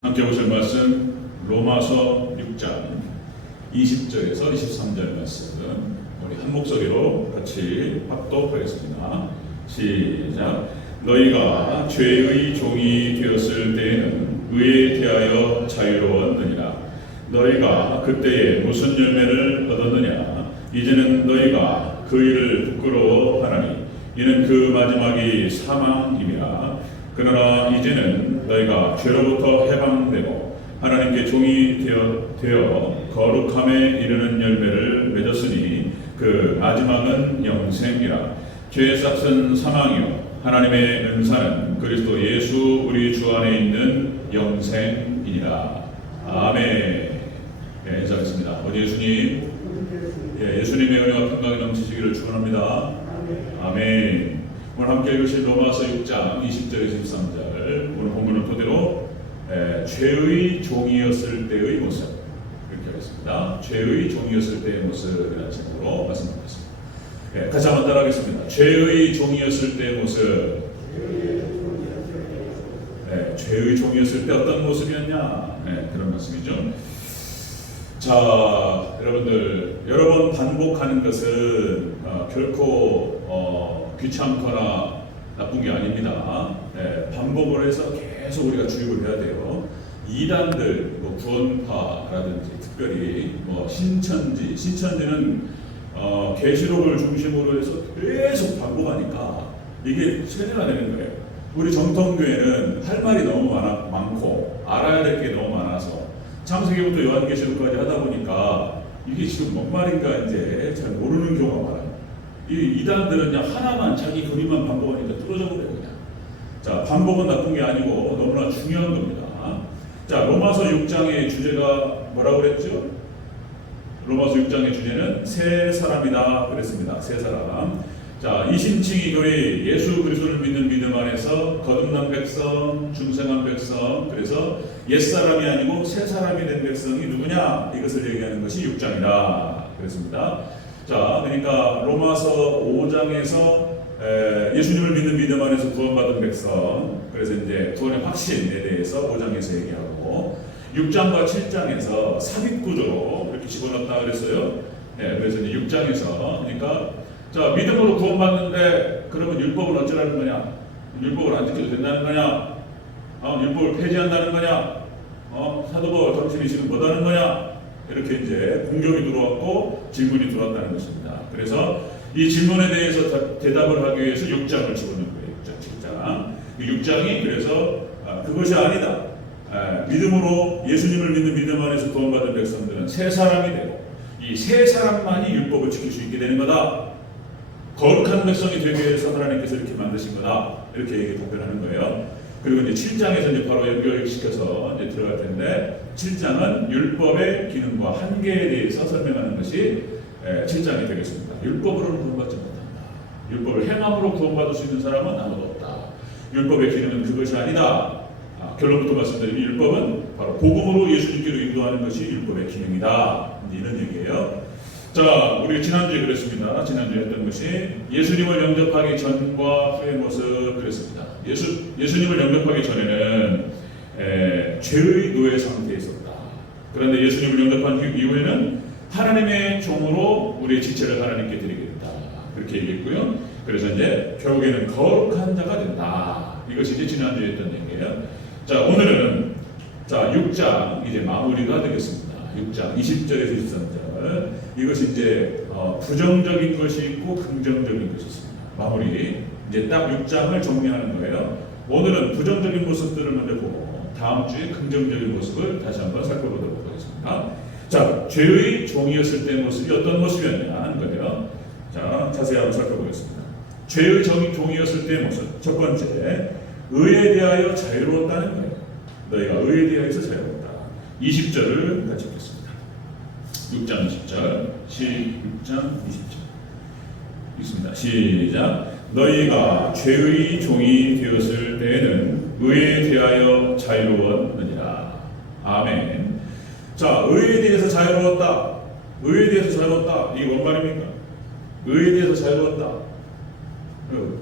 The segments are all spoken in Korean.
함께 보실 말씀 로마서 6장 20절에서 23절 말씀 우리 한 목소리로 같이 합독하겠습니다. 시작. 너희가 죄의 종이 되었을 때에는 의에 대하여 자유로웠느니라. 너희가 그때에 무슨 열매를 얻었느냐. 이제는 너희가 그 일을 부끄러워하나니 이는 그 마지막이 사망임이라. 그러나 이제는 너희가 죄로부터 해방되고 하나님께 종이 되어 거룩함에 이르는 열매를 맺었으니 그 마지막은 영생이라. 죄의 삭은 사망이요 하나님의 은사는 그리스도 예수 우리 주 안에 있는 영생이니라. 아멘. 네, 인사하겠습니다. 어디 예수님? 예수님의 은혜와 평강이 넘치시기를 축원합니다. 아멘. 오늘 함께 읽으실 로마서 6장 20절에서 23절 오늘 본문을 토대로 죄의 종이었을 때의 모습 이렇게 하겠습니다. 죄의 종이었을 때의 모습이라는 제목으로 말씀드리겠습니다. 같이 한번 따라하겠습니다. 죄의 종이었을 때의 모습. 죄의 종이었을 때 어떤 모습이었냐. 그런 말씀이죠. 자, 여러분들 여러 번 반복하는 것은 결코 귀찮거나 나쁜 게 아닙니다. 반복을 해서 계속 우리가 주입을 해야 돼요. 이단들, 구원파라든지 특별히 신천지는 계시록을 중심으로 해서 계속 반복하니까 이게 세뇌가 되는 거예요. 우리 정통교회는 할 말이 너무 많고 알아야 될 게 너무 많아서 창세기부터 요한계시록까지 하다 보니까 이게 지금 뭔 말인가 이제 잘 모르는 경우가 많아요. 이 이단들은 그냥 하나만 자기 그림만 반복하니까 뚫어져 버려요 그냥. 자, 반복은 나쁜 게 아니고 너무나 중요한 겁니다. 자, 로마서 6장의 주제가 뭐라고 그랬죠? 로마서 6장의 주제는 새 사람이다 그랬습니다. 새 사람. 자, 이신칭이 교회 예수 그리스도를 믿는 믿음 안에서 거듭난 백성, 중생한 백성, 그래서 옛사람이 아니고 새 사람이 된 백성이 누구냐? 이것을 얘기하는 것이 6장이다 그랬습니다. 자, 그러니까 로마서 5장에서 예수님을 믿는 믿음 안에서 구원받은 백성, 그래서 이제 구원의 확신에 대해서 5장에서 얘기하고 6장과 7장에서 삽입구조로 이렇게 집어넣었다 그랬어요. 그래서 이제 6장에서 그러니까 자, 믿음으로 구원받는데 그러면 율법은 어쩌라는 거냐? 율법을 안 지켜도 된다는 거냐? 율법을 폐지한다는 거냐? 사도 바울 당신이 지금 뭐라는 거냐? 이렇게 이제 공격이 들어왔고 질문이 들어왔다는 것입니다. 그래서 이 질문에 대해서 대답을 하기 위해서 6장을 집어넣은 거예요. 6장, 7장. 6장이 그래서 그것이 아니다. 믿음으로 예수님을 믿는 믿음 안에서 구원받은 백성들은 새 사람이 되고 이 새 사람만이 율법을 지킬 수 있게 되는 거다. 거룩한 백성이 되기 위해서 하나님께서 이렇게 만드신 거다. 이렇게 답변하는 거예요. 그리고 이제 7장에서 이제 바로 연결시켜서 이제 들어갈 텐데 7장은 율법의 기능과 한계에 대해서 설명하는 것이 7장이 되겠습니다. 율법으로는 구원받지 못한다. 율법을 행함으로 구원받을 수 있는 사람은 아무도 없다. 율법의 기능은 그것이 아니다. 결론부터 말씀드리면 율법은 바로 복음으로 예수님께로 인도하는 것이 율법의 기능이다. 이런 얘기예요. 자, 우리 지난주에 그랬습니다. 지난주에 했던 것이 예수님을 영접하기 전과 후의 모습 그랬습니다. 예수님을 영접하기 전에는 죄의 노예 상태에 있었다. 그런데 예수님을 영접한 이후에는 하나님의 종으로 우리의 지체를 하나님께 드리겠다. 그렇게 얘기했고요. 그래서 이제 결국에는 거룩한 자가 된다. 이것이 이제 지난주에 했던 얘기예요. 자, 오늘은 6장 이제 마무리가 되겠습니다. 6장 20절에서 23절. 이것이 이제 부정적인 것이 있고 긍정적인 것이 있습니다. 마무리. 이제 딱 6장을 정리하는 거예요. 오늘은 부정적인 모습들을 먼저 보고 다음 주에 긍정적인 모습을 다시 한번 살펴보도록 하겠습니다. 자, 죄의 종이었을 때의 모습이 어떤 모습이었냐 하는 거예요. 자, 자세히 한번 살펴보겠습니다. 죄의 종이었을 때의 모습. 첫 번째, 의에 대하여 자유로웠다는 거예요. 너희가 의에 대하여서 자유로웠다. 20절을 같이 읽겠습니다. 6장 20절, 6장 20절 읽습니다. 시작. 너희가 죄의 종이 되었을 때에는 의에 대하여 자유로웠느니라. 아멘. 자, 의에 대해서 자유로웠다. 의에 대해서 자유로웠다. 이게 뭔 말입니까? 의에 대해서 자유로웠다.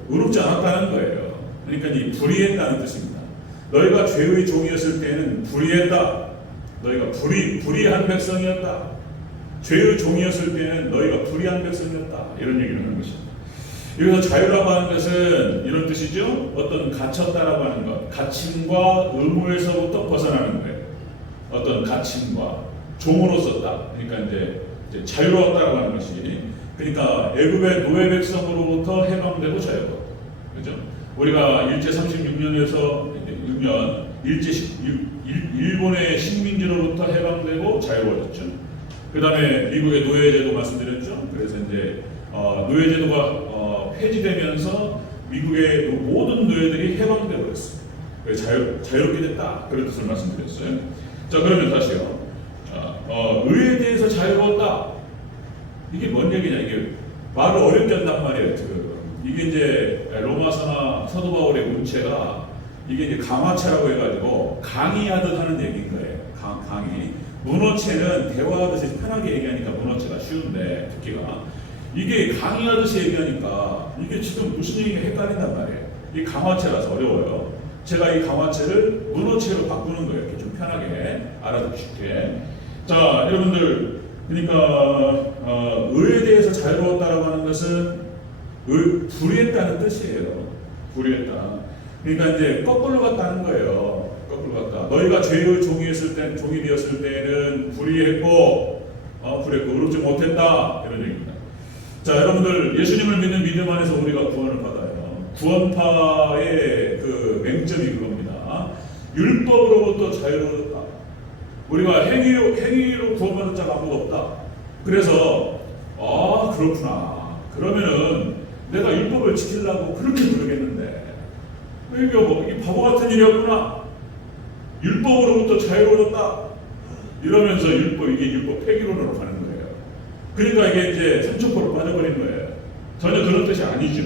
의롭지 않았다는 거예요. 그러니까 이 불의했다는 뜻입니다. 너희가 죄의 종이었을 때는 불의했다. 너희가 불의한 백성이었다. 죄의 종이었을 때는 너희가 불의한 백성이었다. 이런 얘기를 하는 것입니다. 여기서 자유라고 하는 것은 이런 뜻이죠. 어떤 갇혔다라고 하는 것, 갇힘과 의무에서부터 벗어나는 거예요. 어떤 갇힘과 종으로 썼다. 그러니까 이제 자유로웠다라고 하는 것이, 그러니까 애굽의 노예 백성으로부터 해방되고 자유로웠다. 그죠? 우리가 일제 36년에서 6년 일본의 식민지로부터 해방되고 자유로워졌죠. 그 다음에 미국의 노예제도 말씀드렸죠. 그래서 이제 노예제도가 폐지되면서 미국의 모든 노예들이 해방되어 버렸어요. 자유롭게 됐다. 그런 뜻을 말씀드렸어요. 자, 그러면 다시요. 의에 대해서 자유로웠다. 이게 뭔 얘기냐? 이게 말을 어렵게 한단 말이에요. 이게 이제 로마서나 사도 바울의 문체가 이게 이제 강화체라고 해가지고 강의하듯 하는 얘기인 거예요. 강의. 문어체는 대화하듯이 편하게 얘기하니까 문어체가 쉬운데 듣기가, 이게 강의하듯이 얘기하니까 이게 지금 무슨 얘기가 헷갈린단 말이에요. 이 강화체라서 어려워요. 제가 이 강화체를 문어체로 바꾸는 거예요. 이렇게 좀 편하게 알아듣기 쉽게. 자, 여러분들, 그러니까 의에 대해서 자유로웠다라고 하는 것은 불의했다는 뜻이에요. 불의했다. 그러니까 이제 거꾸로 갔다는 거예요. 거꾸로 갔다. 너희가 죄의 종이 되었을 때는 불의했고, 의롭지 못했다. 이런 얘기입니다. 자, 여러분들, 예수님을 믿는 믿음 안에서 우리가 구원을 받아요. 구원파의 그 맹점이 그겁니다. 율법으로부터 자유로웠다. 우리가 행위로 구원받은 자가 아무도 없다. 그래서 그렇구나. 그러면은 내가 율법을 지키려고 그렇게 노력했는데 이게 바보 같은 일이었구나. 율법으로부터 자유로웠다. 이러면서 이게 율법 폐기론으로 가는 거예요. 그러니까 이게 이제 삼천포로 빠져버린 거예요. 전혀 그런 뜻이 아니죠.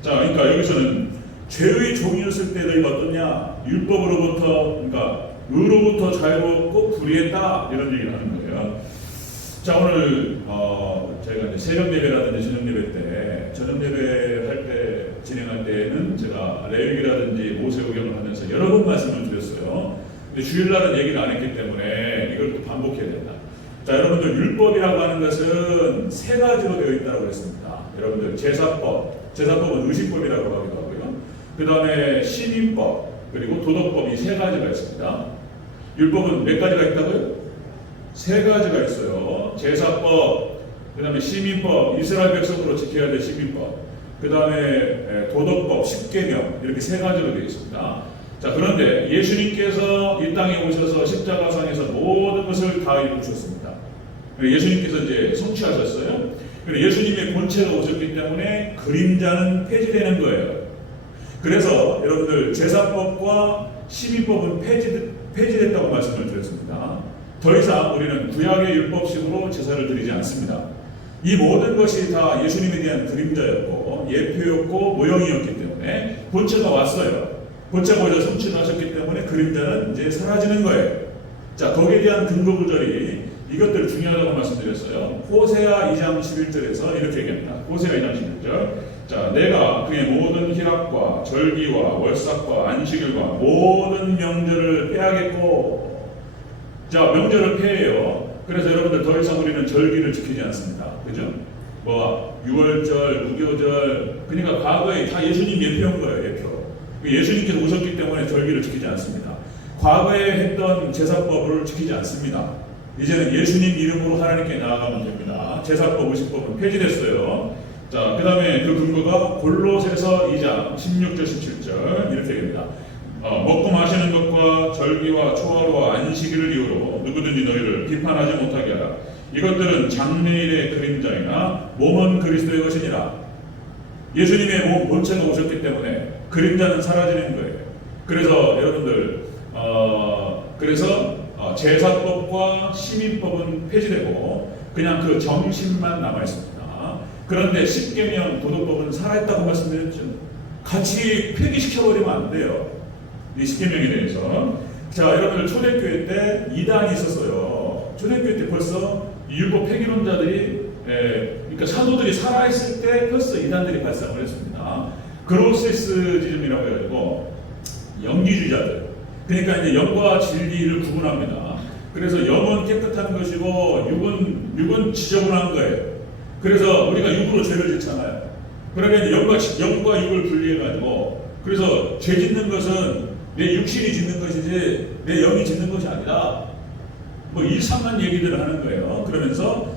자, 그러니까 여기서는 죄의 종이었을 때 너희가 어떠냐? 율법으로부터, 그러니까 의로부터 자유롭고 불의했다. 이런 얘기를 하는 거예요. 자, 오늘 저희가 이제 새벽 예배라든지 저녁 예배 때, 저녁 예배 할 때 진행할 때는 제가 레위기라든지 모세오경을 하면서 여러 번 말씀을 드렸어요. 근데 주일날은 얘기를 안 했기 때문에 이걸 또 반복해야 된다. 자, 여러분들, 율법이라고 하는 것은 세 가지로 되어 있다고 했습니다. 여러분들, 제사법은 의식법이라고 하기도 하고요. 그 다음에 시민법, 그리고 도덕법, 이 세 가지가 있습니다. 율법은 몇 가지가 있다고요? 세 가지가 있어요. 제사법, 그 다음에 시민법, 이스라엘 백성으로 지켜야 될 시민법, 그 다음에 도덕법, 십계명, 이렇게 세 가지로 되어 있습니다. 자, 그런데 예수님께서 이 땅에 오셔서 십자가상에서 모든 것을 다 이루셨습니다. 예수님께서 이제 성취하셨어요. 예수님의 본체가 오셨기 때문에 그림자는 폐지되는 거예요. 그래서 여러분들, 제사법과 시민법은 폐지됐다고 말씀을 드렸습니다. 더 이상 우리는 구약의 율법식으로 제사를 드리지 않습니다. 이 모든 것이 다 예수님에 대한 그림자였고 예표였고 모형이었기 때문에 본체가 왔어요. 본체가 오셔서 성취하셨기 때문에 그림자는 이제 사라지는 거예요. 자, 거기에 대한 근거 구절이 이것들 중요하다고 말씀드렸어요. 호세아 2장 11절에서 이렇게 얘기합니다. 호세아 2장 11절. 자, 내가 그의 모든 희락과 절기와 월삭과 안식일과 모든 명절을 빼야겠고, 자, 명절을 폐해요. 그래서 여러분들, 더 이상 우리는 절기를 지키지 않습니다. 그죠? 유월절, 무교절, 그러니까 과거에 다 예수님 예표한 거예요. 예표. 예수님께서 오셨기 때문에 절기를 지키지 않습니다. 과거에 했던 제사법을 지키지 않습니다. 이제는 예수님 이름으로 하나님께 나아가면 됩니다. 제사법, 의식법은 폐지됐어요. 자, 그 다음에 그 근거가 골로새서 2장 16절 17절 이렇게 됩니다. 먹고 마시는 것과 절기와 초하루와 안식일을 이유로 누구든지 너희를 비판하지 못하게 하라. 이것들은 장래일의 그림자이나 몸은 그리스도의 것이니라. 예수님의 몸 본체가 오셨기 때문에 그림자는 사라지는 거예요. 그래서 여러분들, 제사법과 시민법은 폐지되고 그냥 그 정신만 남아 있습니다. 그런데 십계명, 도덕법은 살아있다고 말씀드렸죠. 같이 폐기시켜버리면 안 돼요. 이 십계명에 대해서. 자, 여러분들, 초대교회 때 이단이 있었어요. 초대교회 때 벌써 율법 폐기론자들이, 그러니까 사도들이 살아있을 때 벌써 이단들이 발생을 했습니다. 그노시스즘이라고 해가지고 영지주의자들. 그러니까 이제 영과 진리를 구분합니다. 그래서 영은 깨끗한 것이고 육은 지저분한 거예요. 그래서 우리가 육으로 죄를 짓잖아요. 그러니까 이제 영과 육을 분리해가지고, 그래서 죄 짓는 것은 내 육신이 짓는 것이지 내 영이 짓는 것이 아니라 뭐 이상한 얘기들을 하는 거예요. 그러면서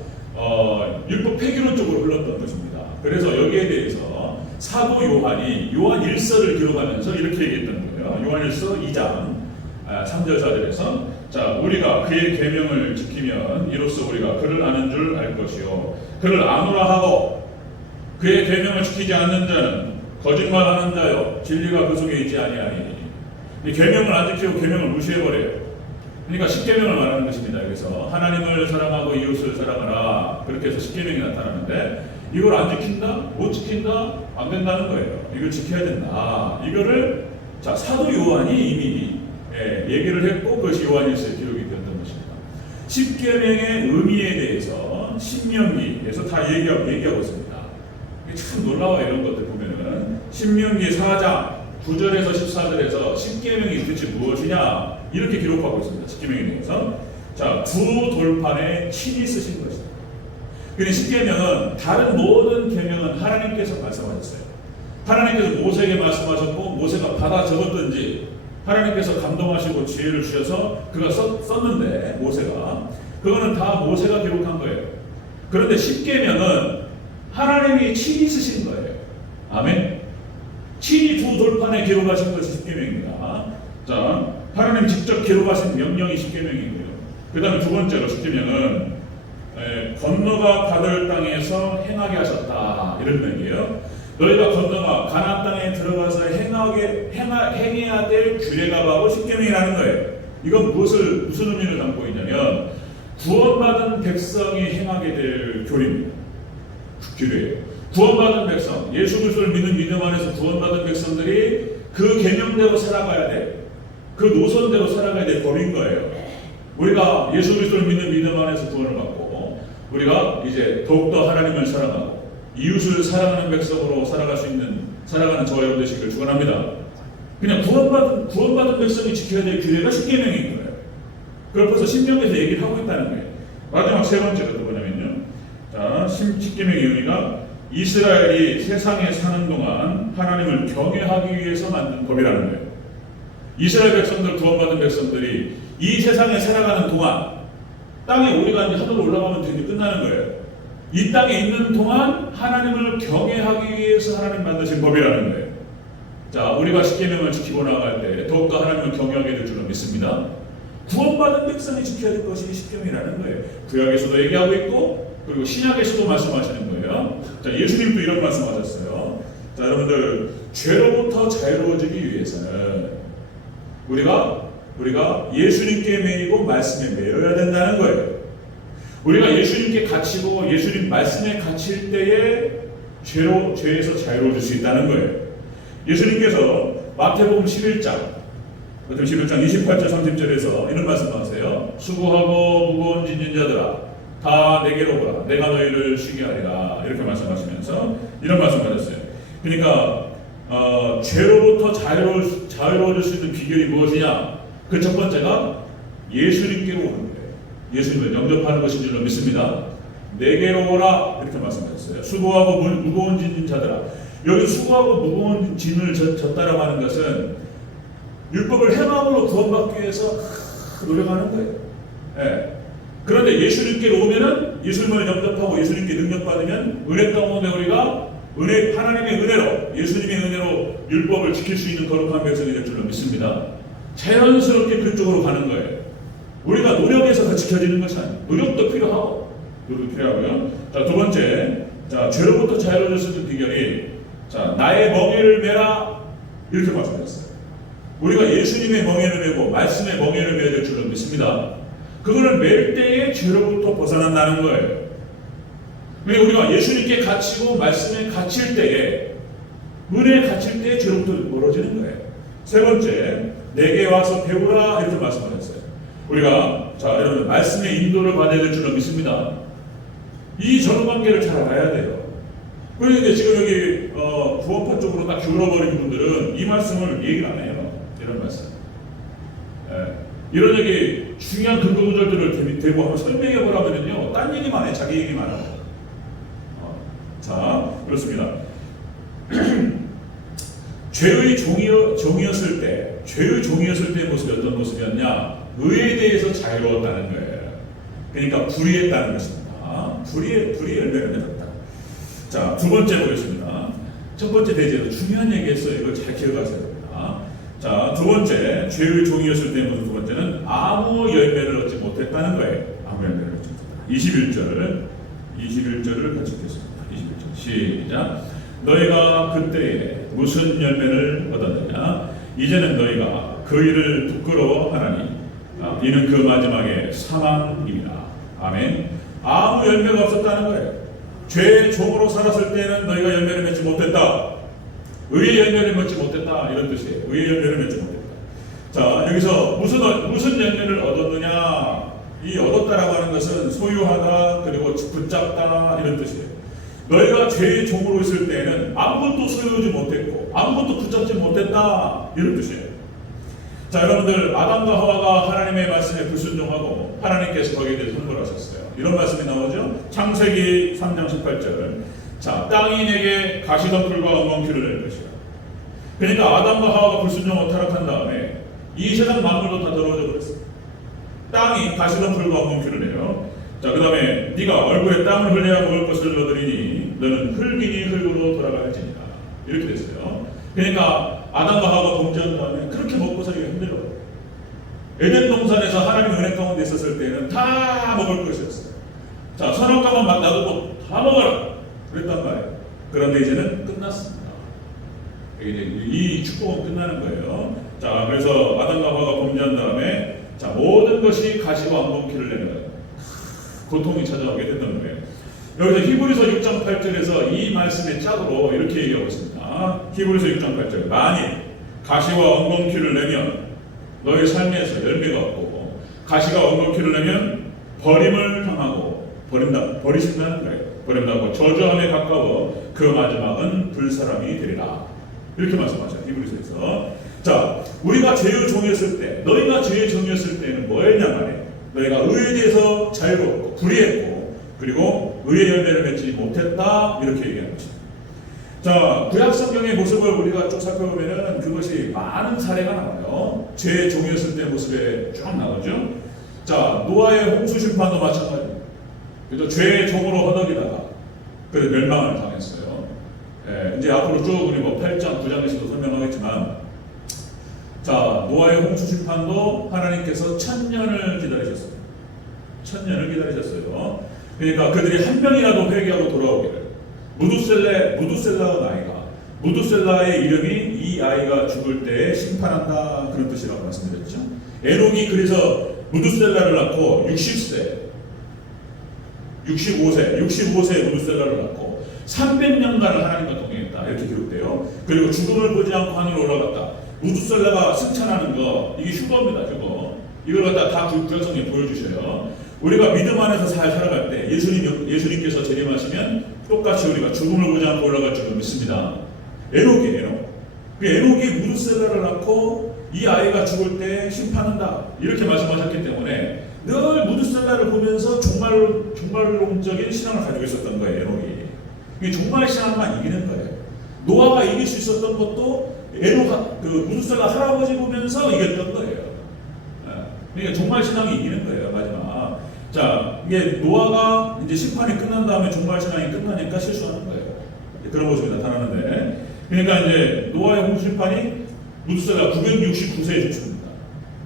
율법 폐기론 쪽으로 흘렀던 것입니다. 그래서 여기에 대해서 사도 요한이 요한 1서를 기록하면서 이렇게 얘기했던 거예요. 요한 1서 2장 3절 4절에서 자, 우리가 그의 계명을 지키면 이로써 우리가 그를 아는 줄 알 것이요 그를 아노라 하고 그의 계명을 지키지 않는 자는 거짓말하는 자요 진리가 그 속에 있지 아니하니. 이 계명을 안 지키고 계명을 무시해버려요. 그러니까 십계명을 말하는 것입니다. 그래서 하나님을 사랑하고 이웃을 사랑하라, 그렇게 해서 십계명이 나타나는데 이걸 안 지킨다? 못 지킨다? 안 된다는 거예요. 이걸 지켜야 된다. 이거를 자, 사도 요한이 이미 얘기를 했고 그것이 요한일서에 기록이 되었던 것입니다. 십계명의 의미에 대해서 신명기에서 다 얘기하고 있습니다. 참 놀라워요. 이런 것들 보면은 신명기 4장 9절에서 14절에서 십계명이 도대체 무엇이냐 이렇게 기록하고 있습니다. 십계명에 대해서 자, 두 돌판에 친히 쓰신 것입니다. 근데 십계명은 다른 모든 계명은 하나님께서 말씀하셨어요. 하나님께서 모세에게 말씀하셨고 모세가 받아 적었든지 하나님께서 감동하시고 지혜를 주셔서 그가 썼는데 모세가 그거는 다 모세가 기록한 거예요. 그런데 십계명은 하나님이 친히 쓰신 거예요. 아멘. 친히 두 돌판에 기록하신 것이 십계명입니다. 자, 하나님 직접 기록하신 명령이 십계명이고요. 그 다음에 두 번째로 십계명은 건너가 받을 땅에서 행하게 하셨다 이런 얘기예요. 너희가 건너가 가나안 땅에 들어가서 행해야 될 규례가 바로 십계명이라는 거예요. 이건 무슨 의미를 담고 있냐면 구원받은 백성이 행하게 될 규례입니다. 규례예요. 구원받은 백성, 예수 그리스도를 믿는 믿음 안에서 구원받은 백성들이 그 계명대로 살아가야 돼. 그 노선대로 살아가야 될 법인 거예요. 우리가 예수 그리스도를 믿는 믿음 안에서 구원을 받고 우리가 이제 더욱더 하나님을 사랑하고 이웃을 사랑하는 백성으로 살아가는 저와 여러분 되시길 축원합니다. 그냥 구원받은 백성이 지켜야 될 규례가 십계명인 거예요. 그걸 벌써 신명에서 얘기를 하고 있다는 거예요. 마지막 세 번째가 또 뭐냐면요. 자, 십계명의 의미가 이스라엘이 세상에 사는 동안 하나님을 경외하기 위해서 만든 법이라는 거예요. 이스라엘 백성들, 구원받은 백성들이 이 세상에 살아가는 동안 땅에 우리가 이제 하늘로 올라가면 되게 끝나는 거예요. 이 땅에 있는 동안 하나님을 경외하기 위해서 하나님 만드신 법이라는 거예요. 자, 우리가 십계명을 지키고 나아갈 때 더욱더 하나님을 경외하게 될 줄로 믿습니다. 구원받은 백성이 지켜야 될 것이 십계명이라는 거예요. 구약에서도 얘기하고 있고 그리고 신약에서도 말씀하시는 거예요. 자, 예수님도 이런 말씀하셨어요. 자, 여러분들 죄로부터 자유로워지기 위해서는 우리가 예수님께 매이고 말씀에 매여야 된다는 거예요. 우리가 예수님께 갇히고 예수님 말씀에 갇힐 때에 죄에서 자유로워질 수 있다는 거예요. 예수님께서 마태복음 11장 28절 30절에서 이런 말씀하세요. 수고하고 무거운 짐진 자들아 다 내게로 오라 내가 너희를 쉬게 하리라 이렇게 말씀하시면서 이런 말씀하셨어요. 그러니까 죄로부터 자유로워질 수 있는 비결이 무엇이냐? 그 첫 번째가 예수님께로 오는 거예요. 예수님을 영접하는 것인 줄로 믿습니다. 내게로 오라 이렇게 말씀하셨어요. 수고하고 무거운 짐진 자들아. 여기 수고하고 무거운 짐을 졌다라고 하는 것은 율법을 행함으로 구원받기 위해서 노력하는 거예요. 네. 그런데 예수님께로 오면은 예수님을 영접하고 예수님께 능력받으면 은혜 가운데 우리가 하나님의 은혜로 예수님의 은혜로 율법을 지킬 수 있는 거룩한 백성이 될 줄로 믿습니다. 자연스럽게 그쪽으로 가는 거예요. 우리가 노력해서 다 지켜지는 것이 아니에요. 노력도 필요하고요. 자, 두 번째, 자, 죄로부터 자유로워질 수 있는 비결이 자, 나의 멍에를 메라 이렇게 말씀하셨어요. 우리가 예수님의 멍에를 메고 말씀의 멍에를 메야 될 줄로 믿습니다. 그거를 맬 때에 죄로부터 벗어난다는 거예요. 우리가 예수님께 갇히고 말씀에 갇힐 때에 은혜에 갇힐 때에 죄로부터 멀어지는 거예요. 세 번째, 내게 와서 배우라 이렇게 말씀하셨어요. 우리가 자 여러분 말씀의 인도를 받아야 될 줄로 믿습니다. 이 전관계를 잘 알아야 돼요. 그런데 지금 여기 구원파 쪽으로 딱 기울어버린 분들은 이 말씀을 얘기를 안 해요. 이런 이런 얘기 중요한 근거 구절들을 대고 한번 설명해 보라면요, 딴 얘기만 해, 자기 얘기만 하고. 자, 그렇습니다. 죄의 종이었을 때, 죄의 종이었을 때의 모습이 어떤 모습이었냐? 의에 대해서 자유로웠다는 거예요. 그러니까 불의했다는 것입니다. 불의의 열매를 맺었다. 자, 두 번째 보겠습니다. 첫 번째 대제도 중요한 얘기했어요. 이걸 잘 기억하셔야 됩니다. 자, 두 번째, 죄의 종이었을 때의 모습 두 번째는 아무 열매를 얻지 못했다는 거예요. 아무 열매를 얻지 못했다. 21절을 같이 읽겠습니다. 21절 시작. 너희가 그때에 무슨 열매를 얻었느냐? 이제는 너희가 그 일을 부끄러워하나니 이는 그 마지막에 사망입니다. 아멘. 아무 열매가 없었다는 거예요. 죄의 종으로 살았을 때는 너희가 열매를 맺지 못했다. 의의 열매를 맺지 못했다. 이런 뜻이에요. 의의 열매를 맺지 못했다. 자, 여기서 무슨 열매를 얻었느냐? 이 얻었다라고 하는 것은 소유하다, 그리고 붙잡다, 이런 뜻이에요. 너희가 죄의 종으로 있을 때에는 아무것도 소유하지 못했고 아무것도 붙잡지 못했다, 이런 뜻이에요. 자, 여러분들, 아담과 하와가 하나님의 말씀에 불순종하고 하나님께서 거기에 대해서 선물하셨어요. 이런 말씀이 나오죠. 창세기 3장 18절. 자, 땅이 내게 가시덤불과 엉겅퀴를 낼 것이다. 그러니까 아담과 하와가 불순종하고 타락한 다음에 이 세상 만물도 다 더러워져 버렸어요. 땅이 가시덤불과 엉겅퀴를 내요. 자, 그 다음에 네가 얼굴에 땀을 흘려야 먹을 것을 얻으리니 너는 흙이니 흙으로 돌아갈지니라. 이렇게 됐어요. 그러니까 아담과 하와가 범죄한 다음에 그렇게 먹고 살기가 힘들어요. 에덴 동산에서 하나님 은혜 가운데 있었을 때는 다 먹을 것이었어요. 자, 선악과만 놔두고 다 먹어라, 그랬단 말이에요. 그런데 이제는 끝났습니다. 이 축복은 끝나는 거예요. 자, 그래서 아담과 하와가 범죄한 다음에 자, 모든 것이 가시와 엉겅퀴를 내는 고통이 찾아오게 됐던 거예요. 여기서 히브리서 6장 8절에서 이 말씀의 짝으로 이렇게 얘기하고 있습니다. 히브리서 6장 8절. 만일 가시와 엉겅퀴를 내면 너의 삶에서 열매가 없고 가시가 엉겅퀴를 내면 버림을 당하고 버리신다는 거예요. 버림당하고 저주함에 가까워 그 마지막은 불사람이 되리라. 이렇게 말씀하셔요. 히브리서에서. 자, 우리가 죄의 종이었을 때, 너희가 죄의 종이었을 때는 뭐였냐 말이에요. 너희가 의에 대해서 자유롭고 불의했고 그리고 의의 열매를 맺지 못했다, 이렇게 얘기하는 것입니다. 자, 구약 성경의 모습을 우리가 쭉 살펴보면은 그것이 많은 사례가 나와요. 죄의 종이었을 때 모습에 쭉 나오죠. 자, 노아의 홍수 심판도 마찬가지입니다. 그래서 죄의 종으로 허덕이다가 그래서 멸망을 당했어요. 이제 앞으로 쭉 우리 8장, 9장에서도 설명하겠지만, 자, 노아의 홍수 심판도 하나님께서 1000년을 기다리셨어요. 1000년을 기다리셨어요. 그러니까 그들이 한 명이라도 회개하고 돌아오기를. 무두셀라의 아이가, 무두셀라의 이름이 이 아이가 죽을 때에 심판한다, 그런 뜻이라고 말씀드렸죠. 에녹이 그래서 무두셀라를 낳고 65세에 무두셀라를 낳고 300년간을 하나님과 동행했다, 이렇게 기록돼요. 그리고 죽음을 보지 않고 하늘로 올라갔다. 무두셀라가 승천하는 거, 이게 휴거입니다, 휴거. 이걸 갖다 다 구약성경에 보여주셔요. 우리가 믿음 안에서 잘 살아갈 때 예수님께서 재림하시면 똑같이 우리가 죽음을 보지 않고 올라갈 줄 믿습니다. 에녹이에요, 에녹. 그 에녹이 무두셀라를 낳고 이 아이가 죽을 때 심판한다, 이렇게 말씀하셨기 때문에 늘 무두셀라를 보면서 종말론적인 신앙을 가지고 있었던 거예요, 에녹이. 이게 종말 신앙만 이기는 거예요. 노아가 이길 수 있었던 것도 에녹, 무두셀라 할아버지 보면서 이겼던 거예요. 그러니까 종말 신앙이 이기는 거예요, 마지막. 자, 이게 노아가 이제 심판이 끝난 다음에 종말 신앙이 끝나니까 실수하는 거예요. 그런 모습이 나타나는데, 그러니까 이제 노아의 홍수 심판이 무두셀라 969세에 죽습니다.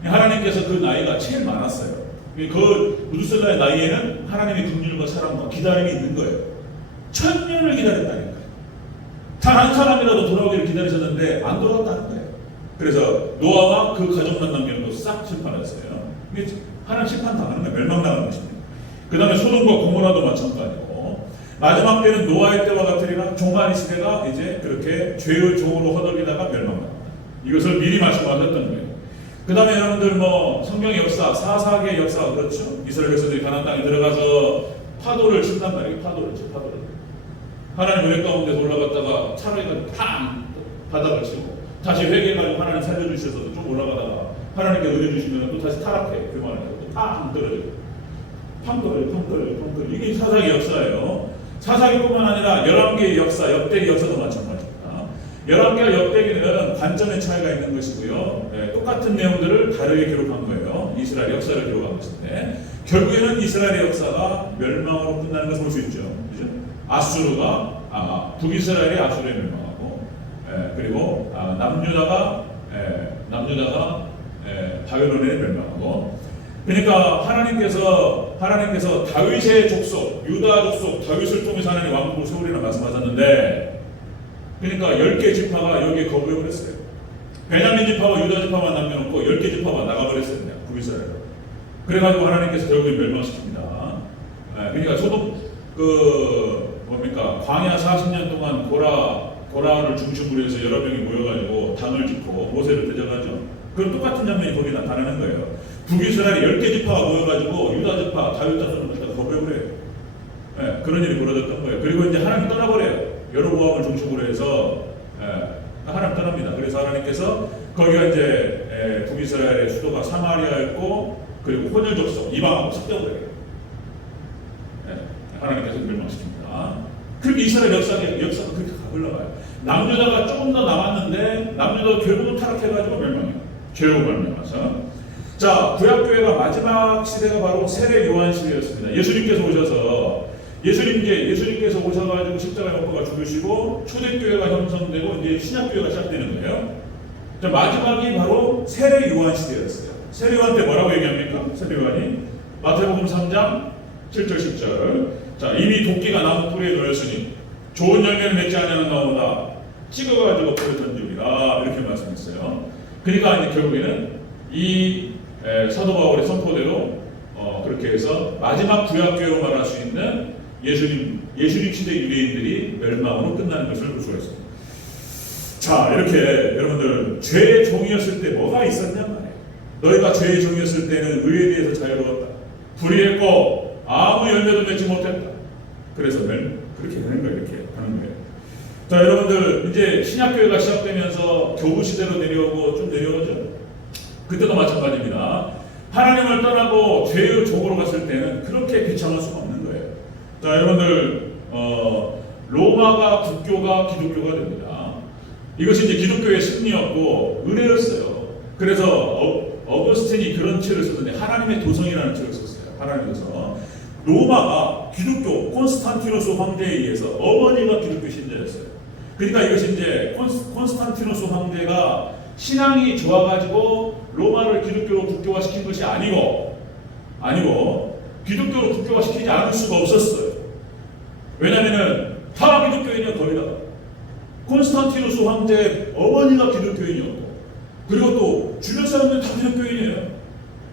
하나님께서 그 나이가 제일 많았어요. 그 무두셀라의 나이에는 하나님의 긍휼과 사랑과 기다림이 있는 거예요. 1000년을 기다렸다니까요. 단 한 사람이라도 돌아오기를 기다리셨는데 안 돌아왔다는 거예요. 그래서 노아와 그 가족만 남기는 거 싹 심판했어요. 이게 하나님 심판 당하는 거예요. 멸망당하는 것입니다. 그 다음에 소돔과 고모라도 마찬가지고, 마지막 때는 노아의 때와 같으리라. 종말 시대가 이제 그렇게 죄의 종으로 허덕이다가 멸망합니다. 이것을 미리 말씀하셨던 거예요. 그 다음에 여러분들 성경의 역사, 사사기의 역사, 그렇죠? 이스라엘 백성들이 가나안 땅에 들어가서 파도를 친단 말이에요. 파도를. 하나님 은혜 가운데서 올라갔다가 차라리가 팡 바닥을 치고 다시 회개해가지고 하나님 살려주셔서 좀 올라가다가 하나님께 은혜 주시면 또 다시 타락해. 교만해서 또팡 떨어져. 팡 떨어져. 이게 사사기 역사예요. 사사기뿐만 아니라 열왕기의 역사, 역대기 역사도 마찬가지입니다. 열왕기와 역대기는 관점의 차이가 있는 것이고요. 네, 똑같은 내용들을 다르게 기록한 거예요. 이스라엘 역사를 기록한 것인데 결국에는 이스라엘의 역사가 멸망으로 끝나는 것을 볼 수 있죠. 그죠? 북이스라엘이 아수르에 멸망하고, 그리고 남유다가 바벨론에 멸망하고. 그러니까 하나님께서 다윗의 족속, 유다 족속, 다윗을 통해서 하나님 왕국을 세우리라 말씀하셨는데, 그러니까 10개 지파가 여기에 거부해버렸어요. 베냐민 지파와 유다 지파만 남겨놓고 10개 지파가 나가버렸어요. 북이스라엘. 그래가지고 하나님께서 결국에 멸망시킵니다. 그러니까 소돔 광야 40년 동안 고라를 중심으로 해서 여러 명이 모여가지고 당을 짓고 모세를 대적하죠. 그럼 똑같은 장면이 거기 나타나는 거예요. 북이스라엘이 10개 지파가 모여가지고 유다 지파, 다윗 자손을 다 거부해버려요. 그런 일이 벌어졌던 거예요. 그리고 이제 하나님 떠나버려요. 여로보암을 중심으로 해서 하나님 떠납니다. 그래서 하나님께서 거기가 이제 북이스라엘의 수도가 사마리아였고, 그리고 혼혈 족속 이방하고 섞여버려요. 하나님께서 멸망시킵니다. 그렇게 이스라엘 역사가 그렇게 흘러가요. 남유다가 조금 더 남았는데 남유다가 결국은 타락해가지고 멸망해요. 죄로 멸망해서. 자, 구약교회가 마지막 시대가 바로 세례 요한 시대였습니다. 예수님께서 오셔가지고 십자가에 못 박아 죽으시고 초대교회가 형성되고 이제 신약교회가 시작되는 거예요. 자, 마지막이 바로 세례 요한 시대였어요. 세례 요한 때 뭐라고 얘기합니까? 세례 요한이 마태복음 3장 7절 10절. 자, 이미 도끼가 나무 뿌리에 놓였으니 좋은 열매를 맺지 않으면 나오다 찍어가지고 불에 던지리라, 이렇게 말씀했어요. 그러니까 이제 결국에는 이 사도 바울의 선포대로 그렇게 해서 마지막 구약교회로 말할 수 있는 예수님 시대 유대인들이 멸망으로 끝나는 것을 볼 수가 있습니다. 자, 이렇게 여러분들 죄의 종이었을 때 뭐가 있었냐 말이에요. 너희가 죄의 종이었을 때는 의에 대해서 자유로웠다. 불의했고 아무 열매도 맺지 못했다. 그래서 그렇게 되는 거예요. 이렇게 하는 거예요. 자, 여러분들 이제 신약교회가 시작되면서 교부 시대로 내려오고 좀 내려오죠. 그때도 마찬가지입니다. 하나님을 떠나고 죄의 종으로 갔을 때는 그렇게 비참할 수가 없는 거예요. 자, 여러분들 로마가 국교가 기독교가 됩니다. 이것이 이제 기독교의 승리였고 은혜였어요. 그래서 어거스틴이 그런 책을 썼는데 하나님의 도성이라는 책을 썼어요. 하나님의 도성. 로마가 기독교 콘스탄티노스 황제에 의해서 어머니가 기독교 신자였어요. 그러니까 이것이 이제 콘스탄티노스 황제가 신앙이 좋아가지고 로마를 기독교로 국교화시킨 것이 아니고 기독교로 국교화시키지 않을 수가 없었어요. 왜냐하면 다 기독교인이야. 거기다가 콘스탄티노스 황제의 어머니가 기독교인이었고, 그리고 또 주변 사람들은 다 기독교인이에요.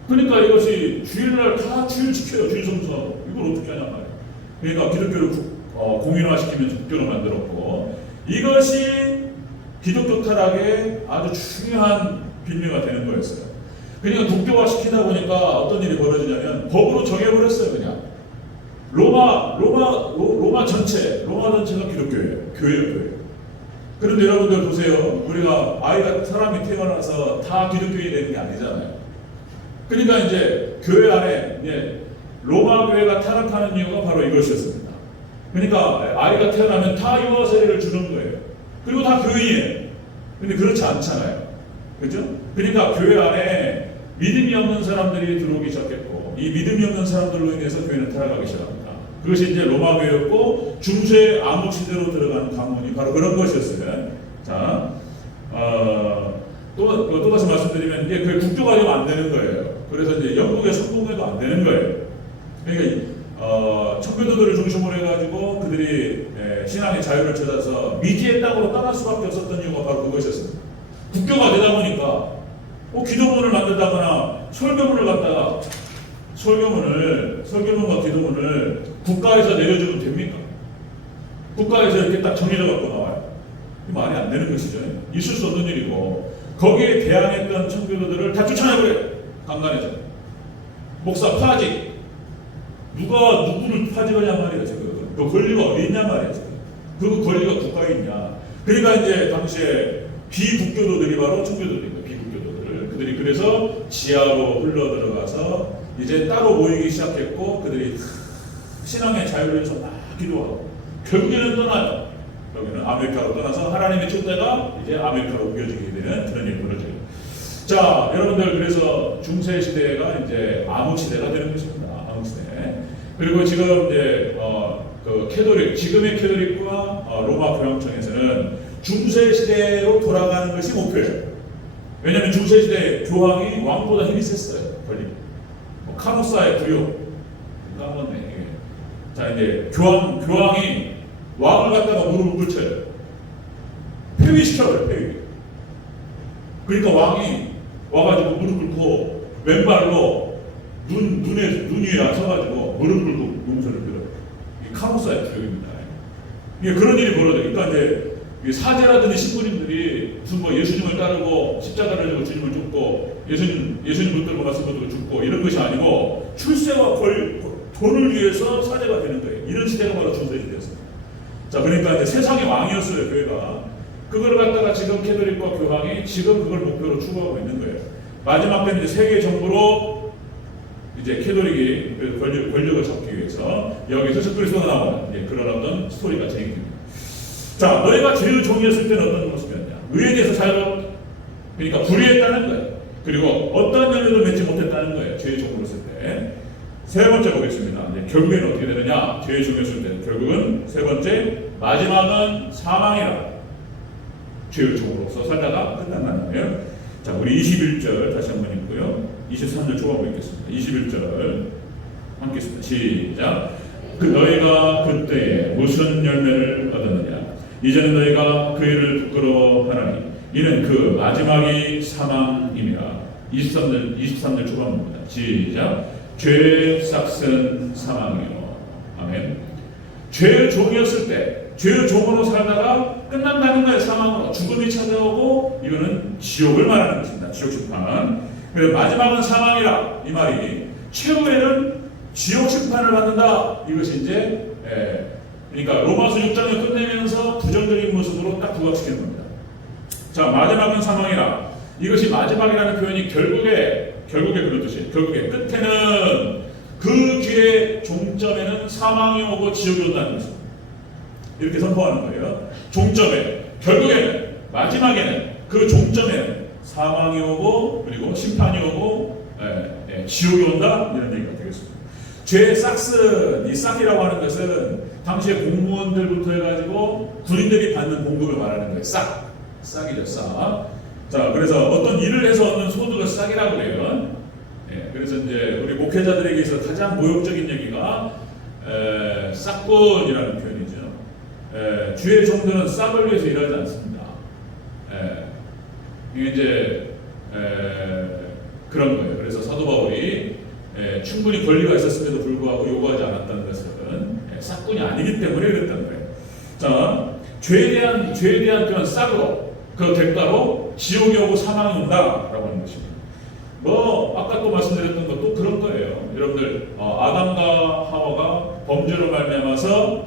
그러니까 이것이 주일날 다 주일 지켜요. 주일 성수하고. 이걸 어떻게 하냐 말이에요. 그러니까 기독교를 공인화시키면서 국교로 만들었고, 이것이 기독교 타락의 아주 중요한 빌미가 되는 거였어요. 그러니까 국교화시키다 보니까 어떤 일이 벌어지냐면 법으로 정해버렸어요. 그냥 로마 전체가 기독교예요. 교회예요. 그런데 여러분들 보세요. 우리가 사람이 태어나서 다 기독교인이 되는 게 아니잖아요. 그러니까 이제 교회 안에 로마 교회가 타락하는 이유가 바로 이것이었습니다. 그러니까 아이가 태어나면 다 유아 세례를 주는 거예요. 그리고 다 교인이에요. 근데 그렇지 않잖아요. 그죠? 그러니까 교회 안에 믿음이 없는 사람들이 들어오기 시작했고, 이 믿음이 없는 사람들로 인해서 교회는 타락하기 시작합니다. 그것이 이제 로마 교회였고, 중세 암흑 시대로 들어가는 관문이 바로 그런 것이었어요. 자, 또 다시 말씀드리면 이게 그 국교가 되면 안 되는 거예요. 그래서 이제 영국의 성공회도 안 되는 거예요. 그러니까 청교도들을 중심으로 해가지고 그들이 신앙의 자유를 찾아서 미지의 땅으로 떠날 수밖에 없었던 이유가 바로 그것이었습니다. 국교가 되다 보니까 기도문을 만들다거나 설교문을 갖다가 설교문과 기도문을 국가에서 내려주면 됩니까? 국가에서 이렇게 딱 정해져 갖고 나와요. 말이 안 되는 것이죠. 있을 수 없는 일이고, 거기에 대항했던 청교도들을 다 쫓아내버려요. 강간해서. 목사 파직. 누가 누구를 파직하냐 말이에요. 지금. 그 권리가 어디 있냐 말이에요. 지금. 그 권리가 국가에 있냐. 그러니까 이제 당시에 비국교도들이 바로 청교도들입니다. 비국교도들. 그들이 그래서 지하로 흘러 들어가서 이제 따로 모이기 시작했고 그들이 신앙의 자유를 위해서 막 기도하고 결국에는 떠나요. 여기는 아메리카로 떠나서 하나님의 촛대가 이제 아메리카로 옮겨지게 되는 그런 일이 벌어져요. 자, 여러분들 그래서 중세 시대가 이제 암흑 시대가 되는 것입니다. 암흑 시대. 그리고 지금 이제 그 캐톨릭 지금의 캐톨릭과 로마 교황청에서는 중세 시대로 돌아가는 것이 목표예요. 왜냐하면 중세 시대 교황이 왕보다 힘이 셌어요. 권리. 카노사의 부요. 까먹네. 자, 이제 교황이 왕을 갖다가 무릎을 꿇쳐요. 폐위시켜버려요. 폐위. 그러니까 왕이 와가지고 무릎 꿇고 왼발로 눈 위에 서가지고 무릎 꿇고 용서를 빌어요. 이게 카노사의 부요입니다. 이게 그런 일이 벌어져요. 그러니까 이제 사제라든지 신부님들이 무슨 뭐 예수님을 따르고 십자가를 지고 주님을 쫓고 예수님 붙들고 말씀 붙들고 죽고 이런 것이 아니고 출세와 돈을 위해서 사제가 되는 거예요. 이런 시대가 바로 중세 시대였습니다. 자, 그러니까 이제 세상의 왕이었어요, 교회가. 그걸 갖다가 지금 캐톨릭과 교황이 지금 그걸 목표로 추구하고 있는 거예요. 마지막 때는 이제 세계 정부로 이제 캐톨릭이 권력을 잡기 위해서 여기서 적그리스도가 나오는 이제 그런 어떤 스토리가 진행됩니다. 자, 너희가 죄의 종이었을 때는 어떤 모습이었냐? 의에 대해서 자유롭다. 그러니까 불의했다는 거예요. 그리고 어떠한 열매도 맺지 못했다는 거예요. 죄의 종으로서 때. 세 번째 보겠습니다. 이제 결국에는 어떻게 되느냐? 죄의 종이었을 때는 결국은 세 번째 마지막은 사망이라. 죄의 종으로서 살다가 끝난다는 거예요. 자, 우리 21절 다시 한번 읽고요. 23절 초반부 읽겠습니다. 21절 함께 읽습니다. 시작. 그 너희가 그때에 무슨 열매를 얻었느냐? 이제는 너희가 그 일을 부끄러워하나니 이는 그 마지막이 사망임이라. 23절 초반부입니다. 시작. 죄의 싹은 사망이요. 아멘. 죄의 종이었을 때 죄의 종으로 살다가 끝난다는 거예요. 사망으로 죽음이 찾아오고 이거는 지옥을 말하는 것입니다. 지옥 심판. 그래서 마지막은 사망이라 이 말이 최후에는 지옥 심판을 받는다. 이것이 이제 그러니까 로마서 6장을 끝내면서 부정적인 모습으로 딱 부각시키는 겁니다. 자, 마지막은 사망이라. 이것이 마지막이라는 표현이 결국에 그렇듯이 결국에 끝에는 그 뒤에 종점에는 사망이 오고 지옥이 온다는 것입니다. 이렇게 선포하는 거예요. 종점에 결국에는 마지막에는 그 종점에는 사망이 오고 그리고 심판이 오고 지옥이 온다 이런 얘기가 되겠습니다. 죄의 싹슨 이 싹이라고 하는 것은 당시에 공무원들부터 해가지고 군인들이 받는 봉급을 말하는 거예요. 싹이죠. 싹. 자, 그래서 어떤 일을 해서 얻는 소득을 싹이라고 해요. 그래서 이제 우리 목회자들에게 있어 가장 모욕적인 얘기가 싹꾼이라는 표현이죠. 주의 종들은 싹을 위해서 일하지 않습니다. 이게 이제 그런 거예요. 그래서 사도 바울이 충분히 권리가 있었음에도 불구하고 요구하지 않았다는 것은 싹꾼이 아니기 때문에 그랬다는 거예요. 자, 죄에 대한 그런 싹으로 그 대가로 지옥이 오고 사망이 온다라고 하는 것입니다. 아까 또 말씀드렸던 것도 그런 거예요. 여러분들 아담과 하와가 범죄로 말미암아서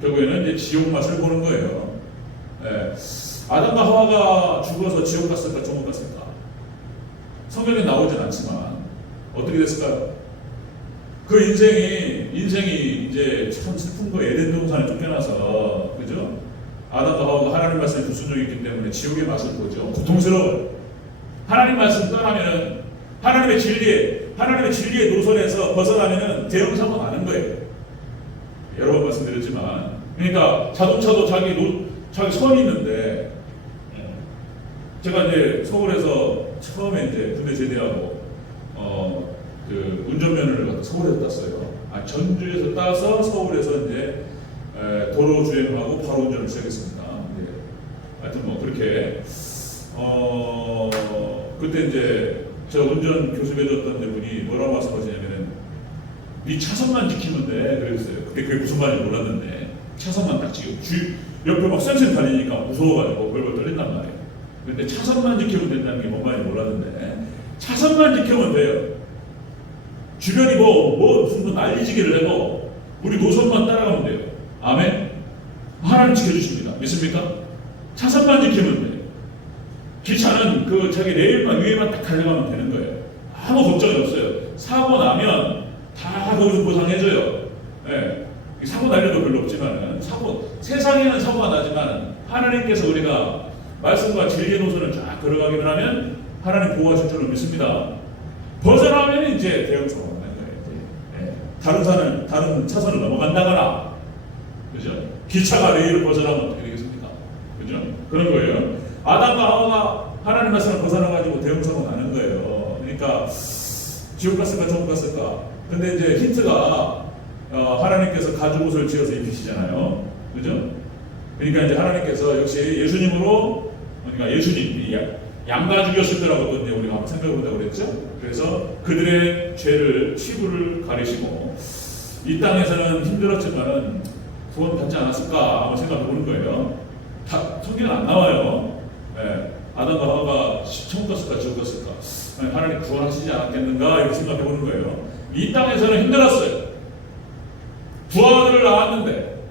결국에는 이제 지옥 맛을 보는 거예요. 아담과 하와가 죽어서 지옥 갔을까 천국 갔을까? 성경에 나오진 않지만 어떻게 됐을까요? 그 인생이 이제 참 슬픈 거예요. 에덴 동산에 쫓겨나서 그죠? 아담과 하와가 하나님 말씀에 불순종이 있기 때문에 지옥의 맛을 보죠. 고통스러워요. 하나님 말씀 떠나면은 하나님의 진리의 노선에서 벗어나면은 대형사고 나는 거예요. 여러 번 말씀드렸지만, 그러니까 자동차도 자기 선이 있는데, 제가 이제 서울에서 처음에 이제 군대 제대하고 그 운전면허를 서울에서 땄어요. 전주에서 따서 서울에서 이제 도로 주행을 하고 바로 운전을 시작했습니다. 하여튼 뭐 그렇게 그때 이제 저 운전 교습해줬던 분이 뭐라고 말씀하시냐면은 네 차선만 지키면 돼 그랬어요. 그게 무슨 말인지 몰랐는데 차선만 딱 지키고 옆에 막 쌩쌩 달리니까 무서워가지고 벌벌 떨린단 말이에요. 근데 차선만 지키면 된다는 게 뭔 말인지 몰랐는데 차선만 지키면 돼요. 주변이 무슨 난리지기를 해도 우리 노선만 따라가면 돼요. 아멘. 하나님 지켜주십니다. 믿습니까? 차선만 지키면 돼요. 기차는 그 자기 레일만 위에만 딱 달려가면 되는 거예요. 아무 걱정이 없어요. 사고 나면 다 거기서 보상해줘요. 예. 사고 날 일도 별로 없지만은 세상에는 사고가 나지만 하나님께서 우리가 말씀과 진리의 노선을 쫙 걸어가기만 하면 하나님 보호하실 줄로 믿습니다. 벗어나면 이제 대형 사고가 나는 거예요. 예. 다른 차선을 넘어간다거나, 그죠? 기차가 레일을 벗어나면 어떻게 되겠습니까? 그죠? 그런 거예요. 아담과 하와가 하나님 말씀을 벗어나가지고 대형 사고가 나는 거예요. 그러니까 지옥 갔을까 천국 갔을까. 근데 이제 힌트가 하나님께서 가죽 옷을 지어서 입히시잖아요. 그죠? 그러니까 이제 하나님께서 역시 예수님으로, 그러니까 예수님 양가죽이었을 거라고 또 이제 우리가 한번 생각해 본다고 그랬죠. 그래서 그들의 죄를 치부를 가리시고 이 땅에서는 힘들었지만은 구원 받지 않았을까 한번 생각해 보는 거예요. 성경은 안 나와요. 네. 아담과 하와가 천국 갔을까 지옥 갔을까, 하나님 구원하시지 않았겠는가 이렇게 생각해 보는 거예요. 이 땅에서는 힘들었어요. 두 아들을 낳았는데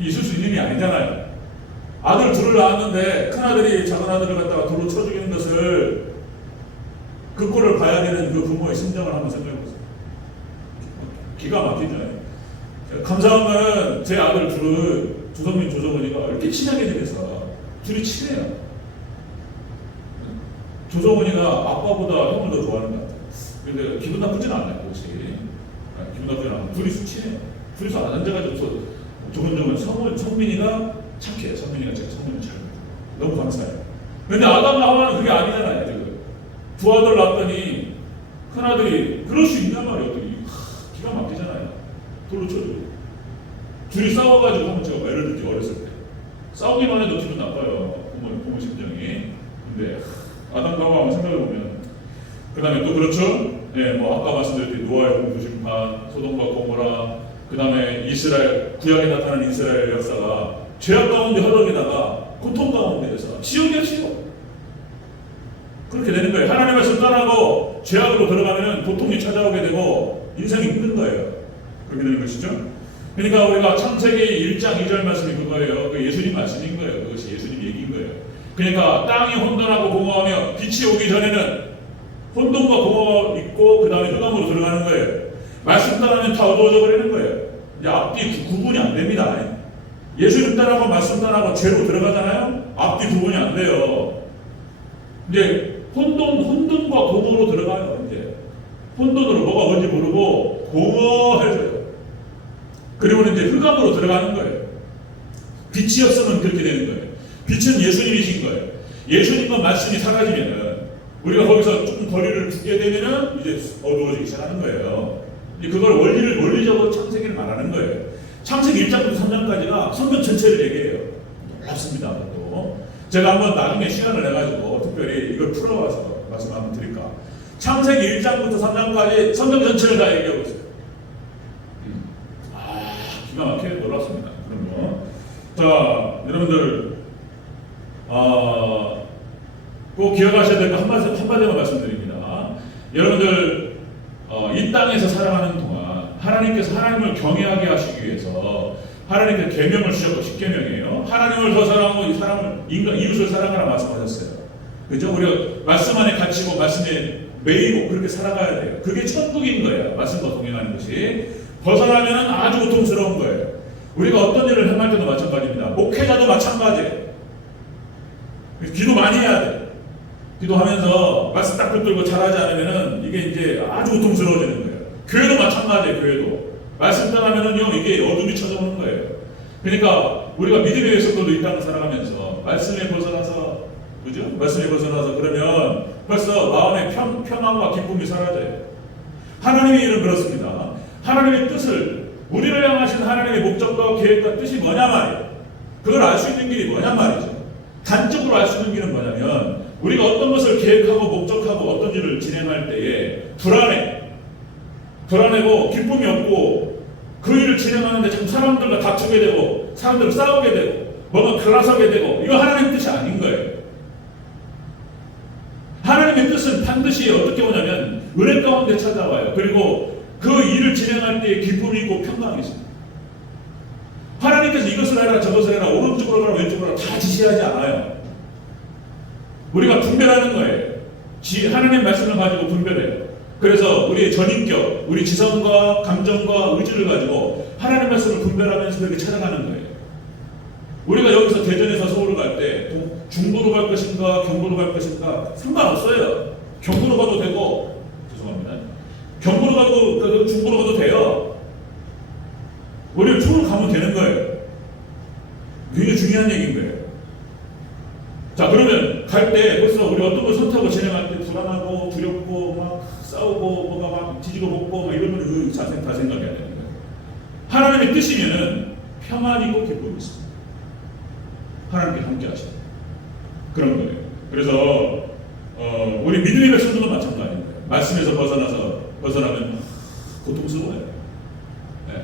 있을 수 있는 일이 아니잖아요. 아들 둘을 낳았는데 큰 아들이 작은 아들을 갖다가 돌로 쳐 죽이는 것을, 그 꼴을 봐야 되는 그 부모의 심정을 한번 생각해 보세요. 기가 막히죠. 감사한 거는 제 아들 둘은 조성민, 조성원이가 이렇게 친하게 지내서 둘이 친해요. 조성원이가 아빠보다 형을 더 좋아하는 것 같아요. 근데 기분 나쁘진 않아요, 그렇지. 기분 나쁘진 않아요. 둘이서 친해요. 둘이서 앉아가지고 조곤조곤 성민이가 착해요. 성민이가 제가 성민을 잘 봐요. 너무 감사해요. 근데 아담과 하와는 그게 아니잖아요, 지금. 두 아들 낳았더니 큰 아들이 그럴 수 있단 말이에요. 어떻게. 기가 막히잖아요. 돌로 쳐줘요. 둘이 싸워가지고 한번 제가 예를 들지 어렸을 때 싸우기만 해도 기분 나빠요. 부모 심정이. 근데 아담과 하와 생각해보면, 그 다음에 또 그렇죠. 예, 뭐 아까 말씀드렸듯이 노아의 홍수 심판, 소돔과 고모라, 그 다음에 이스라엘, 구약에 나타난 이스라엘 역사가 죄악 가운데 허덕이다가 고통 가운데에서 지옥이야 지옥. 그렇게 되는 거예요. 하나님의 말씀 떠나고 죄악으로 들어가면 고통이 찾아오게 되고 인생이 힘든 거예요. 그렇게 되는 것이죠. 그러니까 우리가 창세기 1장 2절 말씀이 그거예요. 그 예수님 말씀인 거예요. 그것이 예수님 얘기인 거예요. 그러니까 땅이 혼돈하고 공허하며 빛이 오기 전에는 혼돈과 공허가 있고 그 다음에 흑암으로 들어가는 거예요. 말씀 따라하면 다 어두워져 버리는 거예요. 이제 앞뒤 구분이 안 됩니다. 예수님 따라하고 말씀 따라하고 죄로 들어가잖아요. 앞뒤 구분이 안 돼요. 이제 혼돈과 공허로 들어가요. 이제 혼돈으로 뭐가 뭔지 모르고 공허해져요. 그리고 이제 흑암으로 들어가는 거예요. 빛이 없으면 그렇게 되는 거예요. 빛은 예수님이신 거예요. 예수님과 말씀이 사라지면은 우리가 거기서 조금 거리를 두게 되면은 이제 어두워지기 시작하는 거예요. 그걸 원리적으로 창세기를 말하는 거예요. 창세기 1장부터 3장까지가 성경 전체를 얘기해요. 놀랍습니다. 또 제가 한번 나중에 시간을 내가지고 특별히 이걸 풀어가서 말씀 한번 드릴까. 창세기 1장부터 3장까지 성경 전체를 다 얘기하고 있어요. 기가 막히게 놀랍습니다. 그런 거. 자, 여러분들 꼭 기억하셔야 될 거 한마디만 말씀드립니다. 여러분들 이 땅에서 살아가는 동안 하나님께서 하나님을 경외하게 하시기 위해서 하나님께 계명을 주셨고 10계명이에요. 하나님을 더 사랑하고 이웃을 사랑하라 말씀하셨어요. 그죠? 우리가 말씀 안에 갇히고 말씀에 매이고 그렇게 살아가야 돼요. 그게 천국인 거예요. 말씀과 동행하는 것이. 벗어나면 아주 고통스러운 거예요. 우리가 어떤 일을 행할 때도 마찬가지입니다. 목회자도 마찬가지예요. 기도 많이 해야 돼. 기도하면서 말씀 딱 붙들고 잘하지 않으면은 이게 이제 아주 고통스러워지는 거예요. 교회도 마찬가지예요. 교회도 말씀 따라하면은요 이게 어둠이 찾아오는 거예요. 그러니까 우리가 믿음의 속도도 이 땅을 살아가면서 말씀에 벗어나서, 그죠? 말씀에 벗어나서 그러면 벌써 마음의 평안과 기쁨이 사라져요. 하나님의 일은 그렇습니다. 하나님의 뜻을, 우리를 향하신 하나님의 목적과 계획과 뜻이 뭐냐 말이에요. 그걸 알 수 있는 길이 뭐냐 말이죠. 단적으로 알 수 있는 길은 뭐냐면 우리가 어떤 것을 계획하고 목적하고 어떤 일을 진행할 때에 불안해고 기쁨이 없고 그 일을 진행하는데 자꾸 사람들과 다투게 되고 사람들과 싸우게 되고 뭔가 갈라서게 되고, 이거 하나님의 뜻이 아닌 거예요. 하나님의 뜻은 반드시 어떻게 오냐면 은혜 가운데 찾아와요. 그리고 그 일을 진행할 때 기쁨이 있고 평강이 있습니다. 하나님께서 이것을 해라 저것을 해라 오른쪽으로 가라 왼쪽으로 가라 다 지시하지 않아요. 우리가 분별하는 거예요. 하나님의 말씀을 가지고 분별해요. 그래서 우리의 전인격, 우리 지성과 감정과 의지를 가지고 하나님의 말씀을 분별하면서 그렇게 찾아가는 거예요. 우리가 여기서 대전에서 서울을 갈 때 중부로 갈 것인가 경부로 갈 것인가 상관없어요. 경부로 가도 되고, 죄송합니다. 경부로 가도 중부로 가도 돼요. 우리는 중으로 가면 되는 거예요. 굉장히 중요한 얘기인 거예요. 자, 그러면 갈 때 벌써 우리 어떤 걸 선택하고 진행할 때 불안하고 두렵고 막 싸우고 뭐가 막 뒤지고 볶고 막 이러면 다 생각해야 되는 거예요. 하나님의 뜻이면은 평안이고 기쁨이 있습니다. 하나님께 함께 하시는 그런 거예요. 그래서 우리 믿음의 백성들도 마찬가지인 거예요. 말씀에서 벗어나면 고통스러워요. 네,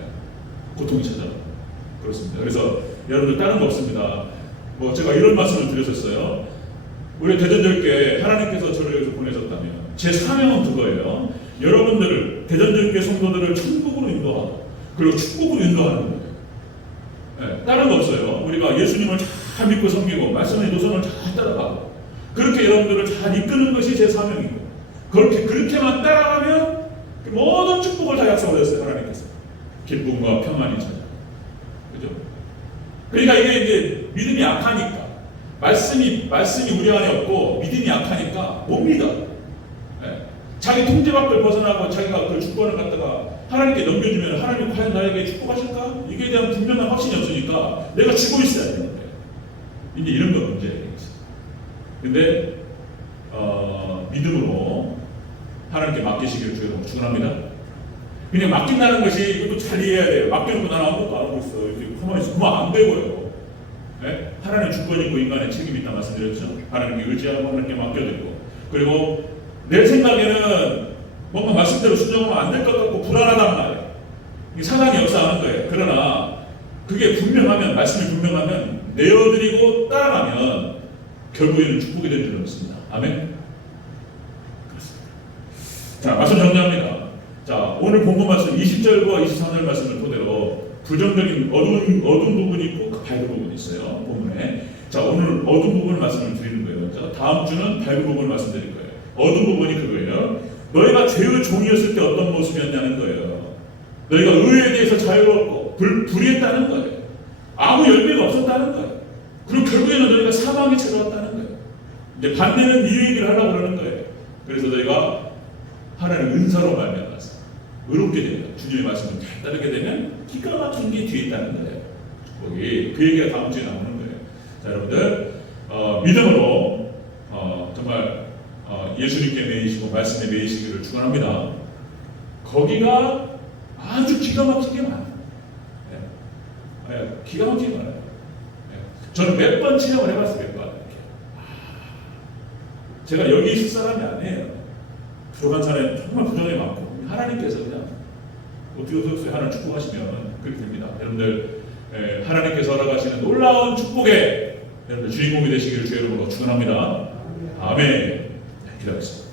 고통이 찾아와요. 그렇습니다. 그래서 여러분들 다른 거 없습니다. 뭐 제가 이런 말씀을 드렸었어요. 우리 대전절교회 하나님께서 저를 여기서 보내셨다면 제 사명은 그거예요. 여러분들을 대전절교회 성도들을 천국으로 인도하고 그리고 축복으로 인도하는 거예요. 네, 다른 거 없어요. 우리가 예수님을 잘 믿고 섬기고 말씀의 노선을 잘 따라가고 그렇게 여러분들을 잘 이끄는 것이 제 사명이고 그렇게만 따라가면 모든 축복을 다 약속하셨어요. 하나님께서 기쁨과 평안이 찾아. 그죠? 그러니까 이게 이제 믿음이 약하니까 말씀이 우리 안에 없고 믿음이 약하니까 못 믿어. 네. 자기 통제 밖을 벗어나고 자기가 그 주권을 갖다가 하나님께 넘겨주면 하나님 과연 나에게 축복하실까? 이게 대한 분명한 확신이 없으니까 내가 쥐고 있어야 되는 거예요. 이제 이런 거 문제예요. 근데 믿음으로 하나님께 맡기시기를 주여 축원합니다. 그냥 맡긴다는 것이 이것도 잘 이해해야 돼요. 맡겨놓고 나는 아무것도 안 하고 있어. 이렇게 가만히 있어. 그만 안 되고요. 네? 하나님 주권이 있고 인간의 책임이 있다 말씀드렸죠. 하나님께 의지하고 하나님께 맡겨드리고 그리고 내 생각에는 뭔가 말씀대로 순종하면 안 될 것 같고 불안하단 말이에요. 사단이 역사하는 거예요. 그러나 그게 분명하면 말씀이 분명하면 내어드리고 따라가면 결국에는 축복이 될 줄은 믿습니다. 아멘. 그렇습니다. 자, 말씀 정리합니다. 자, 오늘 본문 말씀 20절과 23절 말씀을 토대로 부정적인 어두운 부분이 있고 밝은 부분이 있어요. 본문에. 자, 오늘 어두운 부분을 말씀을 드리는 거예요. 자, 다음 주는 밝은 부분을 말씀드릴 거예요. 어두운 부분이 그거예요. 너희가 죄의 종이었을 때 어떤 모습이었냐는 거예요. 너희가 의에 대해서 자유롭고 불의했다는 거예요. 아무 열매가 없었다는 거예요. 그리고 결국에는 너희가 사망이 찾아왔다는 거예요. 이제 반대는 이 얘기를 하려고 그러는 거예요. 그래서 너희가 하나님의 은사로 말미암아서 의롭게 되면 주님의 말씀을 잘 따르게 되면 기가 막힌 게 뒤에 있다는 거예요. 거기 그 얘기가 다음 주에 나오는 거예요. 자, 여러분들 믿음으로 정말 예수님께 매이시고 말씀에 매이시기를 축원합니다. 거기가 아주 기가 막힌 게 많아요. 네. 기가 막힌 게 많아요. 네. 저는 몇 번 체험을 해봤어요. 몇 번. 제가 여기 있을 사람이 아니에요. 들어간 사람이 정말 부정이 많고 하나님께서 그냥 어떻게 하나님 축복하시면 그렇게 됩니다. 여러분들 하나님께서 허락하시는 놀라운 축복에 여러분들 주인공이 되시기를 주의 이름으로 축원합니다. 아멘. 기도하겠습니다.